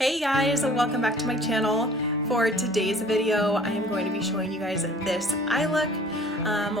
Hey guys, and welcome back to my channel. For today's video, I am going to be showing you guys this eye look.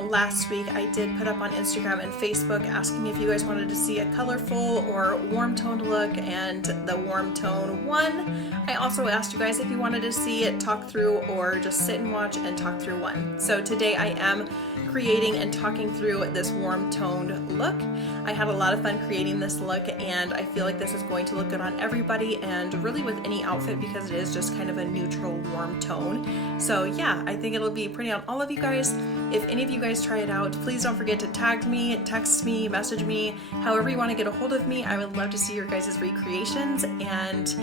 Last week I did put up on Instagram and Facebook asking if you guys wanted to see a colorful or warm toned look, and the warm tone won. I also asked you guys if you wanted to see it talk through or just sit and watch and talk through one. So today I am creating and talking through this warm toned look. I had a lot of fun creating this look, and I feel like this is going to look good on everybody and really with any outfit because it is just kind of a neutral warm tone. So yeah, I think it'll be pretty on all of you guys. If any of you guys try it out, please don't forget to tag me, text me, message me, however you want to get a hold of me. I would love to see your guys' recreations, and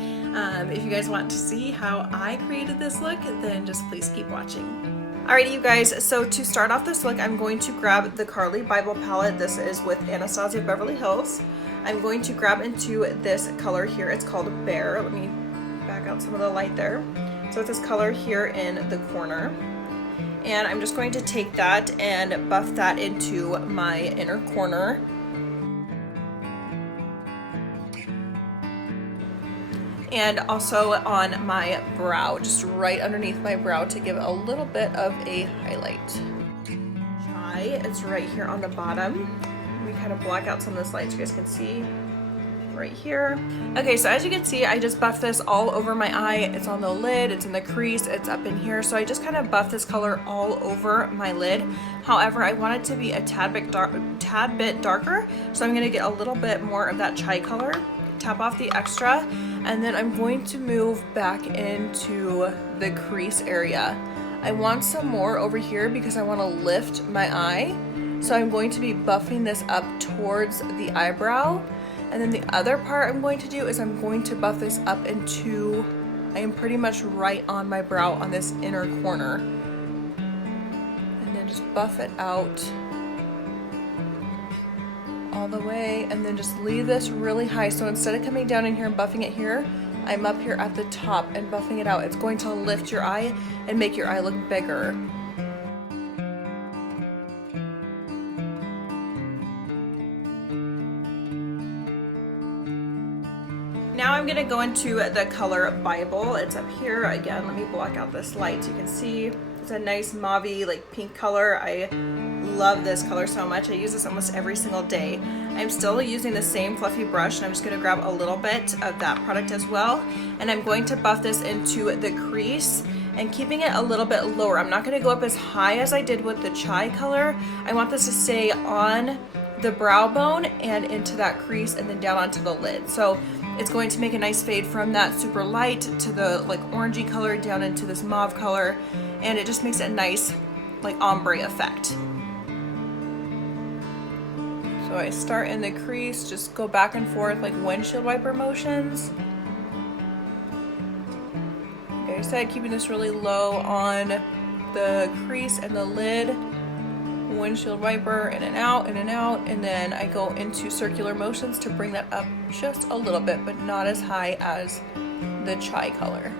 if you guys want to see how I created this look, then just please keep watching. Alrighty you guys, so to start off this look, I'm going to grab the Carly Bible palette. This is with Anastasia Beverly Hills. I'm going to grab into this color here. It's called Bear. Let me back out some of the light there. So it's this color here in the corner. And I'm just going to take that and buff that into my inner corner. And also on my brow, just right underneath my brow to give a little bit of a highlight. Chai, it's right here on the bottom. Let me kind of black out some of this light so you guys can see right here. Okay, so as you can see, I just buffed this all over my eye. It's on the lid, it's in the crease, it's up in here. So I just kind of buffed this color all over my lid. However, I want it to be a tad bit darker. So I'm gonna get a little bit more of that chai color, tap off the extra, and then I'm going to move back into the crease area. I want some more over here because I want to lift my eye. So I'm going to be buffing this up towards the eyebrow. And then the other part I'm going to do is I'm going to buff this up into, I am pretty much right on my brow on this inner corner. And then just buff it out all the way, and then just leave this really high. So instead of coming down in here and buffing it here, I'm up here at the top and buffing it out. It's going to lift your eye and make your eye look bigger. Now I'm gonna go into the color Bible. It's up here. Again, let me block out this light so you can see. It's a nice mauve-y, like pink color. I love this color so much. I use this almost every single day. I'm still using the same fluffy brush, and I'm just gonna grab a little bit of that product as well. And I'm going to buff this into the crease and keeping it a little bit lower. I'm not gonna go up as high as I did with the chai color. I want this to stay on the brow bone and into that crease and then down onto the lid. So it's going to make a nice fade from that super light to the like orangey color down into this mauve color, and it just makes it a nice like ombre effect. So I start in the crease, just go back and forth like windshield wiper motions. Like I said, keeping this really low on the crease and the lid. Windshield wiper, in and out, and then I go into circular motions to bring that up just a little bit, but not as high as the chai color.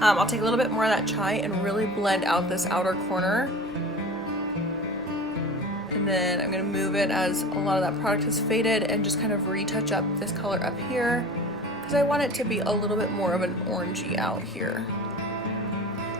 I'll take a little bit more of that chai and really blend out this outer corner. And then I'm going to move it as a lot of that product has faded and just kind of retouch up this color up here because I want it to be a little bit more of an orangey out here.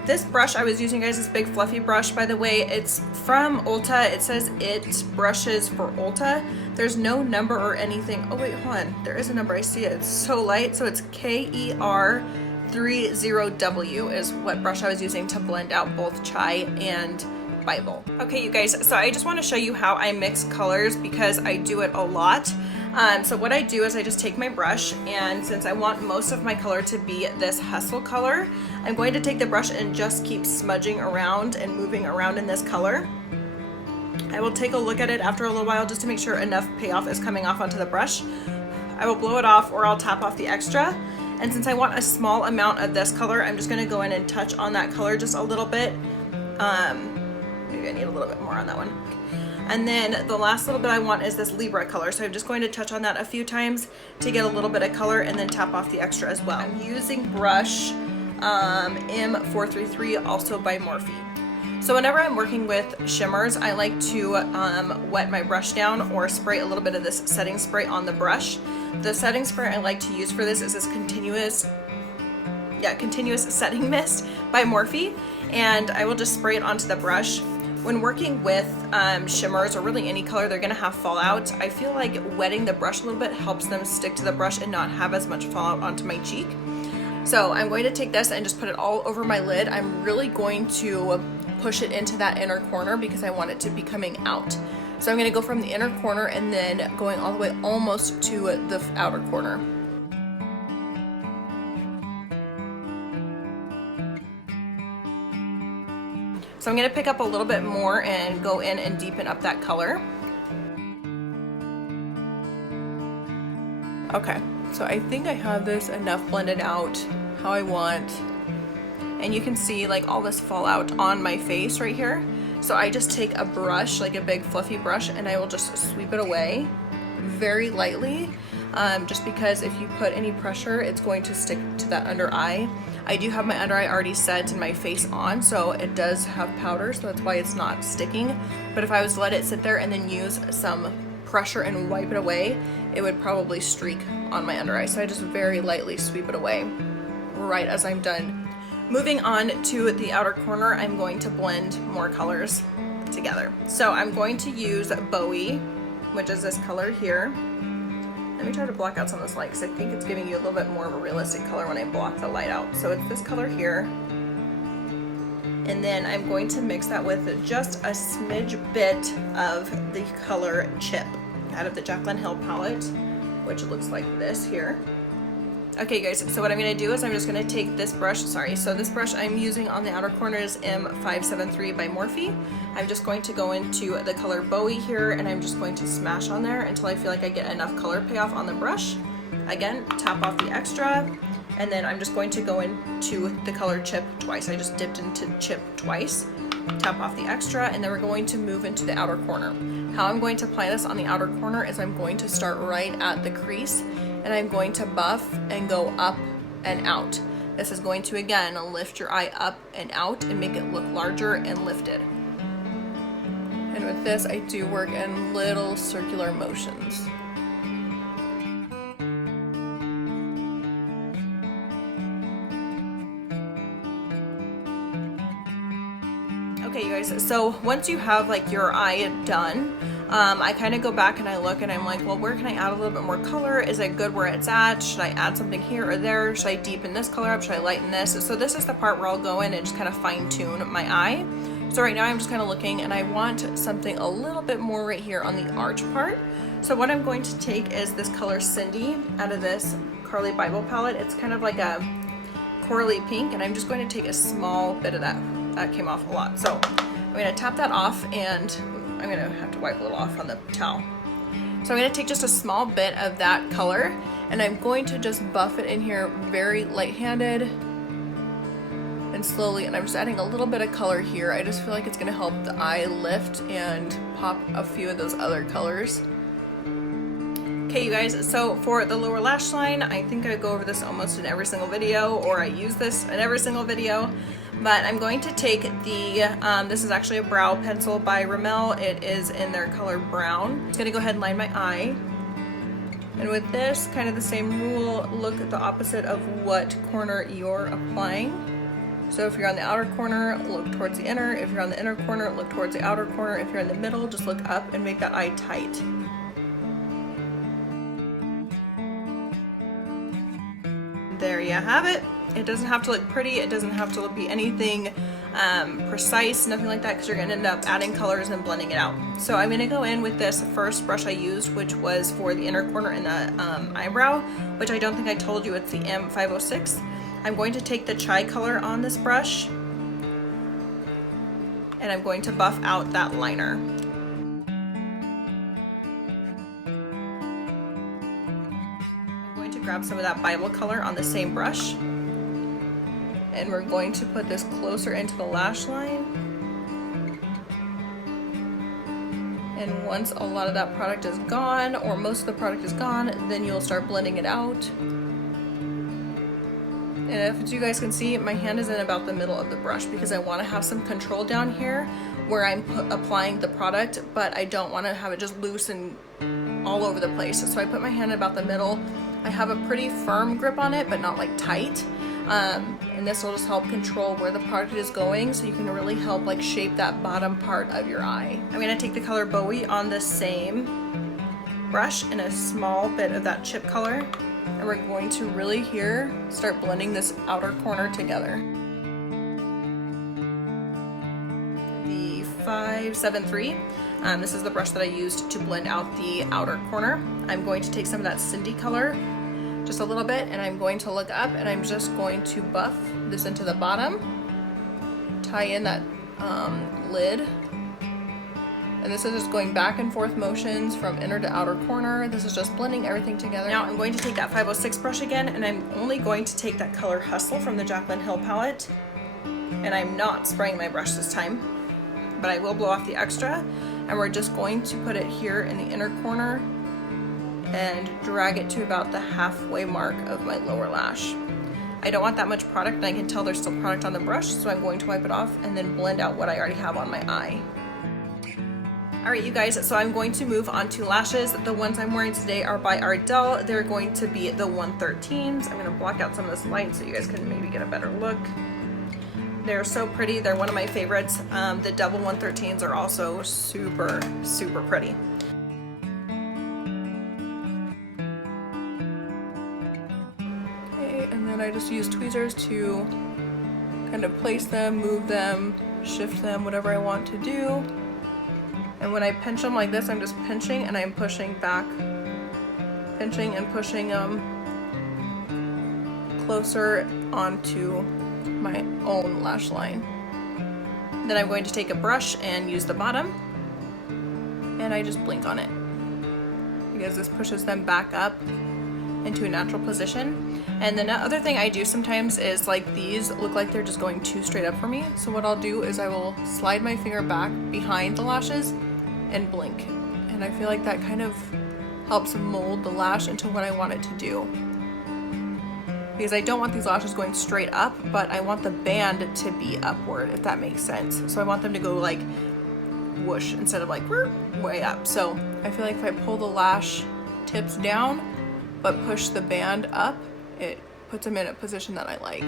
This brush I was using, guys, this big fluffy brush, by the way, it's from Ulta. It says it brushes for Ulta. There's no number or anything. Oh wait, hold on. There is a number. I see it. It's so light. So it's KER30W is what brush I was using to blend out both chai and Bible. Okay, you guys, so I just want to show you how I mix colors because I do it a lot. So what I do is I just take my brush, and since I want most of my color to be this Hustle color, I'm going to take the brush and just keep smudging around and moving around in this color. I will take a look at it after a little while just to make sure enough payoff is coming off onto the brush. I will blow it off, or I'll tap off the extra. And since I want a small amount of this color, I'm just going to go in and touch on that color just a little bit. Maybe I need a little bit more on that one. And then the last little bit I want is this Libra color. So I'm just going to touch on that a few times to get a little bit of color and then tap off the extra as well. I'm using brush M433, also by Morphe. So whenever I'm working with shimmers, I like to wet my brush down or spray a little bit of this setting spray on the brush. The setting spray I like to use for this is this continuous setting mist by Morphe, and I will just spray it onto the brush. When working with shimmers or really any color, they're gonna have fallout. I feel like wetting the brush a little bit helps them stick to the brush and not have as much fallout onto my cheek. So I'm going to take this and just put it all over my lid. I'm really going to push it into that inner corner because I want it to be coming out. So I'm going to go from the inner corner and then going all the way almost to the outer corner. So I'm going to pick up a little bit more and go in and deepen up that color. Okay, so I think I have this enough blended out how I want. And you can see like all this fallout on my face right here. So I just take a brush, like a big fluffy brush, and I will just sweep it away very lightly, just because if you put any pressure, it's going to stick to that under eye. I do have my under eye already set and my face on, so it does have powder, so that's why it's not sticking. But if I was to let it sit there and then use some pressure and wipe it away, it would probably streak on my under eye. So I just very lightly sweep it away right as I'm done. Moving on to the outer corner, I'm going to blend more colors together. So I'm going to use Bowie, which is this color here. Let me try to block out some of this light because I think it's giving you a little bit more of a realistic color when I block the light out. So it's this color here. And then I'm going to mix that with just a smidge bit of the color Chip out of the Jaclyn Hill palette, which looks like this here. Okay guys, so what I'm going to do is I'm just going to take this brush, so this brush I'm using on the outer corner is M573 by Morphe. I'm just going to go into the color Bowie here, and I'm just going to smash on there until I feel like I get enough color payoff on the brush. Again, tap off the extra, and then I'm just going to go into the color Chip twice. I just dipped into Chip twice, tap off the extra, and then we're going to move into the outer corner. How I'm going to apply this on the outer corner is I'm going to start right at the crease, and I'm going to buff and go up and out. This is going to, again, lift your eye up and out and make it look larger and lifted. And with this, I do work in little circular motions. Okay, you guys, so once you have like your eye done, I kind of go back and I look and I'm like, well, where can I add a little bit more color? Is it good where it's at? Should I add something here or there? Should I deepen this color up? Should I lighten this? So this is the part where I'll go in and just kind of fine tune my eye. So right now I'm just kind of looking and I want something a little bit more right here on the arch part. So what I'm going to take is this color Cindy out of this Carly Bible palette. It's kind of like a corally pink, and I'm just going to take a small bit of that. That came off a lot. So I'm going to tap that off, and I'm going to have to wipe a little off on the towel. So I'm going to take just a small bit of that color, and I'm going to just buff it in here very light-handed and slowly, and I'm just adding a little bit of color here. I just feel like it's going to help the eye lift and pop a few of those other colors. Okay, you guys, so for the lower lash line, I think I go over this almost in every single video, or I use this in every single video. But I'm going to take the, this is actually a brow pencil by Rimmel. It is in their color brown. I'm just gonna go ahead and line my eye. And with this, kind of the same rule, look at the opposite of what corner you're applying. So if you're on the outer corner, look towards the inner. If you're on the inner corner, look towards the outer corner. If you're in the middle, just look up and make that eye tight. There you have it. It doesn't have to look pretty, it doesn't have to be anything precise, nothing like that, because you're gonna end up adding colors and blending it out. So I'm gonna go in with this first brush I used, which was for the inner corner and the eyebrow, which I don't think I told you, it's the M506. I'm going to take the chai color on this brush, and I'm going to buff out that liner. I'm going to grab some of that Bible color on the same brush, and we're going to put this closer into the lash line. And once a lot of that product is gone, or most of the product is gone, then you'll start blending it out. And if you guys can see, my hand is in about the middle of the brush because I want to have some control down here where I'm applying the product, but I don't want to have it just loose and all over the place. So I put my hand in about the middle. I have a pretty firm grip on it, but not like tight. And this will just help control where the product is going, so you can really help like shape that bottom part of your eye. I'm gonna take the color Bowie on the same brush and a small bit of that chip color, and we're going to really here start blending this outer corner together. The 573, this is the brush that I used to blend out the outer corner. I'm going to take some of that Cindy color, just a little bit, and I'm going to look up and I'm just going to buff this into the bottom, tie in that lid, and this is just going back and forth motions from inner to outer corner. This is just blending everything together. Now I'm going to take that 506 brush again, and I'm only going to take that color Hustle from the Jaclyn Hill palette, and I'm not spraying my brush this time, but I will blow off the extra, and we're just going to put it here in the inner corner and drag it to about the halfway mark of my lower lash. I don't want that much product, and I can tell there's still product on the brush, so I'm going to wipe it off and then blend out what I already have on my eye. Alright you guys, so I'm going to move on to lashes. The ones I'm wearing today are by Ardell. They're going to be the 113s. I'm going to block out some of this light so you guys can maybe get a better look. They're so pretty. They're one of my favorites. The double 113s are also super, super pretty. And then I just use tweezers to kind of place them, move them, shift them, whatever I want to do. And when I pinch them like this, I'm just pinching and I'm pushing back, pinching and pushing them closer onto my own lash line. Then I'm going to take a brush and use the bottom, and I just blink on it because this pushes them back up into a natural position. And then the other thing I do sometimes is, like, these look like they're just going too straight up for me. So what I'll do is I will slide my finger back behind the lashes and blink. And I feel like that kind of helps mold the lash into what I want it to do. Because I don't want these lashes going straight up, but I want the band to be upward, if that makes sense. So I want them to go like whoosh instead of like way up. So I feel like if I pull the lash tips down but push the band up, it puts them in a position that I like.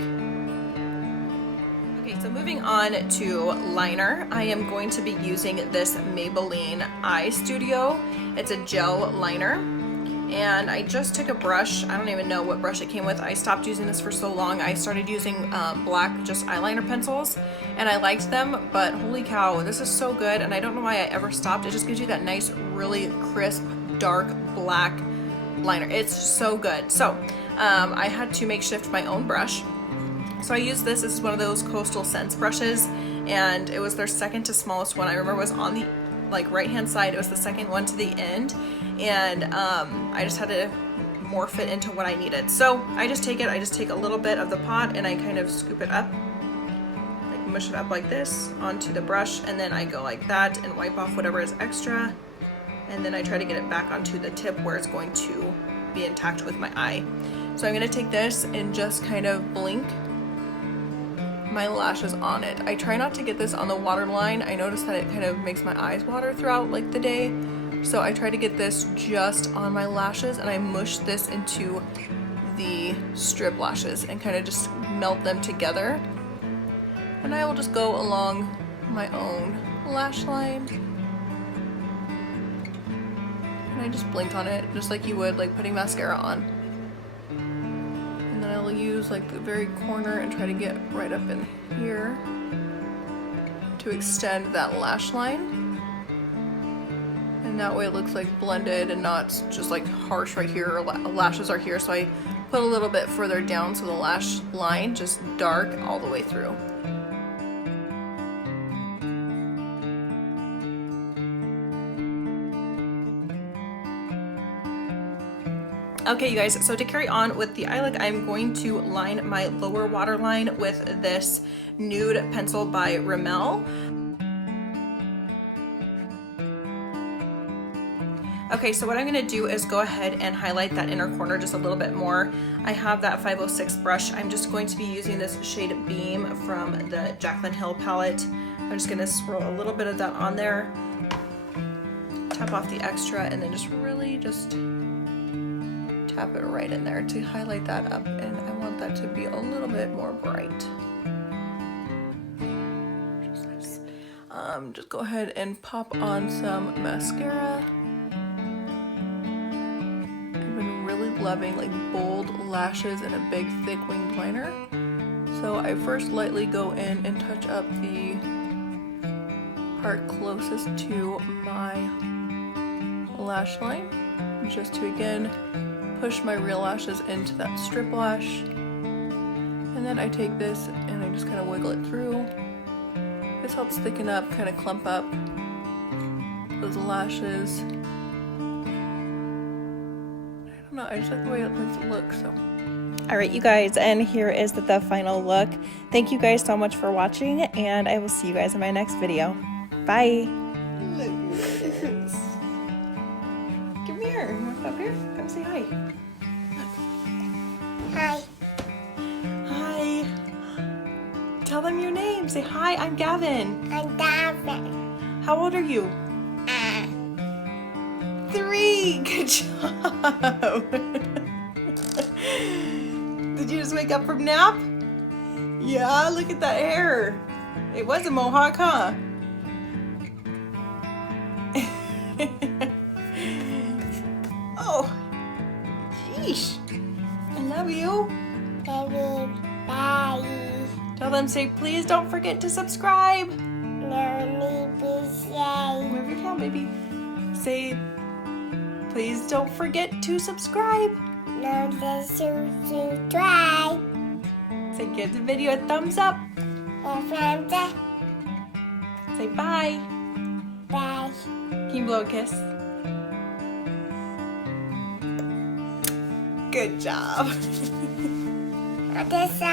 Okay, so moving on to liner, I am going to be using this Maybelline Eye Studio. It's a gel liner, and I just took a brush. I don't even know what brush it came with. I stopped using this for so long. I started using black just eyeliner pencils, and I liked them, but holy cow, this is so good, and I don't know why I ever stopped. It just gives you that nice, really crisp, dark black liner. It's so good. So I had to makeshift my own brush. So I used this. This is one of those Coastal Scents brushes, and it was their second to smallest one. I remember it was on the right hand side. It was the second one to the end, and I just had to morph it into what I needed. So I just take a little bit of the pot and I kind of scoop it up, like mush it up like this onto the brush, and then I go like that and wipe off whatever is extra, and then I try to get it back onto the tip where it's going to be intact with my eye. So I'm going to take this and just kind of blink my lashes on it. I try not to get this on the waterline. I notice that it kind of makes my eyes water throughout like the day. So I try to get this just on my lashes, and I mush this into the strip lashes and kind of just melt them together. And I will just go along my own lash line. And I just blink on it just like you would like putting mascara on. And then I'll use like the very corner and try to get right up in here to extend that lash line. And that way it looks like blended and not just like harsh right here, or lashes are here. So I put a little bit further down so the lash line just dark all the way through. Okay, you guys, so to carry on with the eye look, I'm going to line my lower waterline with this nude pencil by Rimmel. Okay, so what I'm gonna do is go ahead and highlight that inner corner just a little bit more. I have that 506 brush. I'm just going to be using this shade Beam from the Jaclyn Hill palette. I'm just gonna swirl a little bit of that on there, tap off the extra, and then just really just tap it right in there to highlight that up, and I want that to be a little bit more bright. Just go ahead and pop on some mascara. I've been really loving like bold lashes and a big thick winged liner. So I first lightly go in and touch up the part closest to my lash line, just to again push my real lashes into that strip lash. And then I take this and I just kind of wiggle it through. This helps thicken up, kind of clump up those lashes. I don't know, I just like the way it makes it look, so. All right, you guys, and here is the final look. Thank you guys so much for watching, and I will see you guys in my next video. Bye. Look at this. Come here. You want to come up here? Come say hi. Hi. Hi. Tell them your name. Say hi, I'm Gavin. I'm Gavin. How old are you? 3. Good job. Did you just wake up from nap? Yeah, look at that hair. It was a mohawk, huh? Oh, sheesh. I love you. Baby, bye. Tell them, say, please don't forget to subscribe. No need to say. Move your hand, baby. Say, please don't forget to subscribe. No need to try. Say, give the video a thumbs up. Say bye. Bye. Can you blow a kiss? Good job. This